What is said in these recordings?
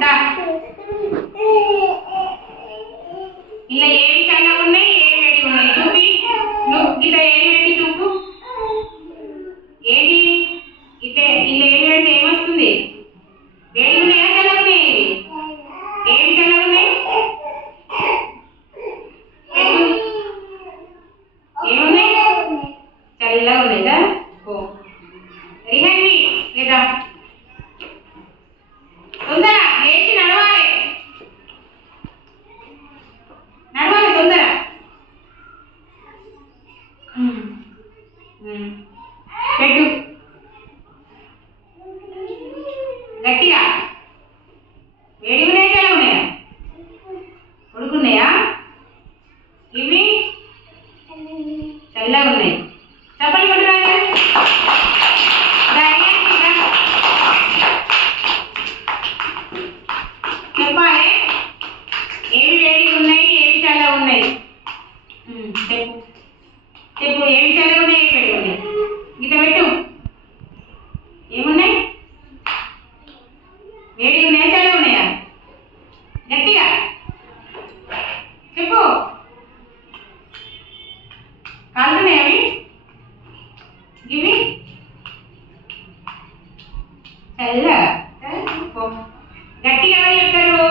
దా ఇలా ఏవి చల్లగా ఉన్నాయి ఏవి వేడి ఉన్నాయి చూపి నువ్వు ఇలా ఏవి వేడి చూపు ఏది ఇట్లా ఇలా ఏవి వేడితే ఏమొస్తుంది వేడి ఉన్నాయా చల్లగా ఉన్నాయి ఏవి చల్లగా ఉన్నాయి ఏమున్నాయి చల్లగా ఉన్నాయి కదా ఓ రిహన్వి లేదా తొందర లేచి నడవాలి నడవాలి తొందర పెట్టు గట్టిగా వేడి ఉన్నాయా చల్లగా ఉన్నాయా ఉడుకున్నాయా ఇవి చల్లగా ఉన్నాయి చప్పలు కొట్టురా చెప్పాలి ఏవి వేడిగా ఉన్నాయి ఏవి చల్లగా ఉన్నాయి చెప్పు చెప్పు ఏవి చల్లగా ఉన్నాయి ఏవి వేడిగా ఉన్నాయి గీత పెట్టు ఏమున్నాయి వేడిగా ఉన్నాయా చల్లగా ఉన్నాయా గట్టిగా చెప్పు కాలుతున్నాయి అవి ఇవి చల్లగా గట్టిగా ఎవరు చెప్తారు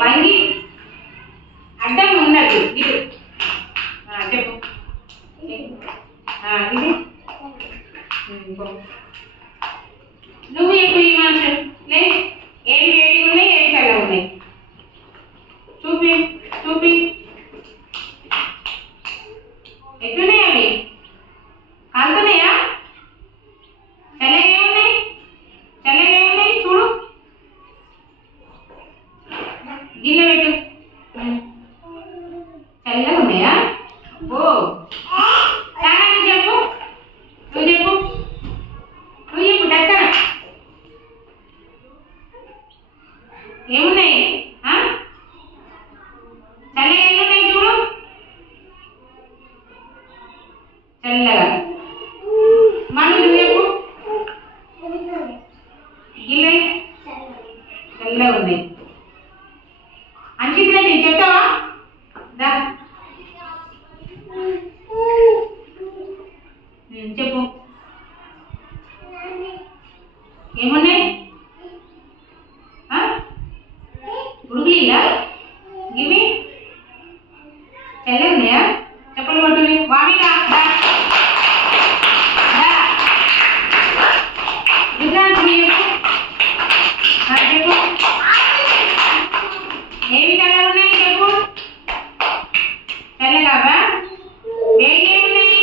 వంగి అడ్డం ఉండదు ఇటు చెప్పు ఇది నువ్వు చెప్పు ఈ మనుషులు లే ఏవి వేడి ఉన్నాయి ఏవి చల్లగా ఉన్నాయి చూపి చూపి ఎట్లున్నాయి అవి కాలుతున్నాయా చల్లగా ఏమున్నాయి చల్లగా ఏమున్నాయి చూడు గిన్నె పెట్టు చల్లగా ఉన్నాయా ఓ నువ్వు చెప్పు నువ్వు చెప్పు నువ్వు చెప్పు దక్కన ఏమున్నాయి చల్లగా ఏమున్నాయి చూడు చల్లగా మళ్ళీ నువ్వు చెప్పు గిన్నె చల్లగా ఉన్నాయి అంకిత్ రెడ్డి చెప్తావా దా చెప్పు ఏమున్నాయి ఉడుకులీలా ఇవి చల్లగా ఉన్నాయా చెప్పలు కొట్టువి వామిగా చెప్పు ఏవి చల్లగా ఉన్నాయి చెప్పు చల్లగావా వేడి ఏమున్నాయి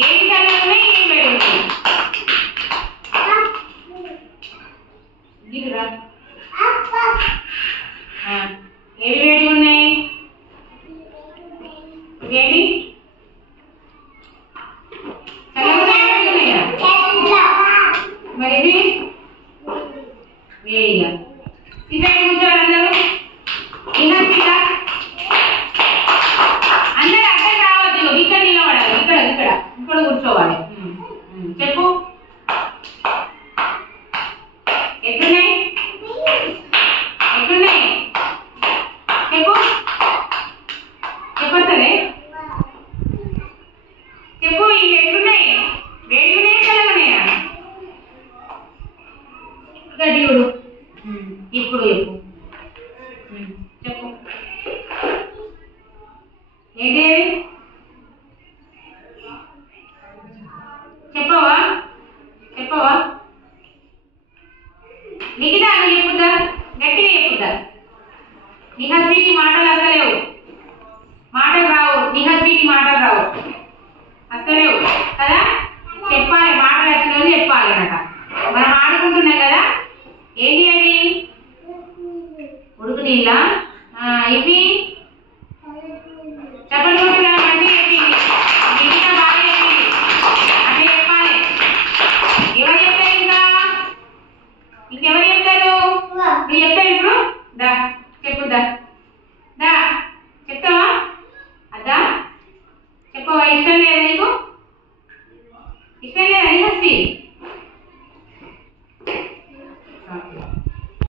ఏవి చల్లగా ఉన్నాయి ఏం వేడి ఉన్నాయి దిగురా ఏవి వేడి ఉన్నాయి వేడి మరి వేడిగా ఇక్కడ కూర్చోవాలి అందరూ అందరూ అక్కడ రావద్దు ఇక్కడ నిలబడాలి ఇక్కడ ఇక్కడ ఇక్కడ కూర్చోవాలి చెప్పు ఎట్లున్నాయి ఎట్లున్నాయి చెప్పు చెప్పసలే చెప్పు ఇవి ఎట్లున్నాయి వేడి ఉన్నాయా చల్లగానేయా గడియుడు ఇప్పుడు చెప్పు చెప్పు ఏంటి చెప్పవా చెప్పవా నిఖిత నువ్వు చెప్పుద్దా గట్టిగా చెప్పుద్దా నిహస్వీకి మాటలు అసలేవు మాటలు రావు నిహస్వీకి మాటలు రావు అసలేవు కదా చెప్పాలి మాటలు వచ్చిన చెప్పాలి అన్నట మనం ఆడుకుంటున్నాం కదా ఏంటి అవి ఉడుకు నీళ్ళ ఇవి చెప్పండి ఇష్టం లేదా నీకు? ఇష్టం లేదా నిహస్వి?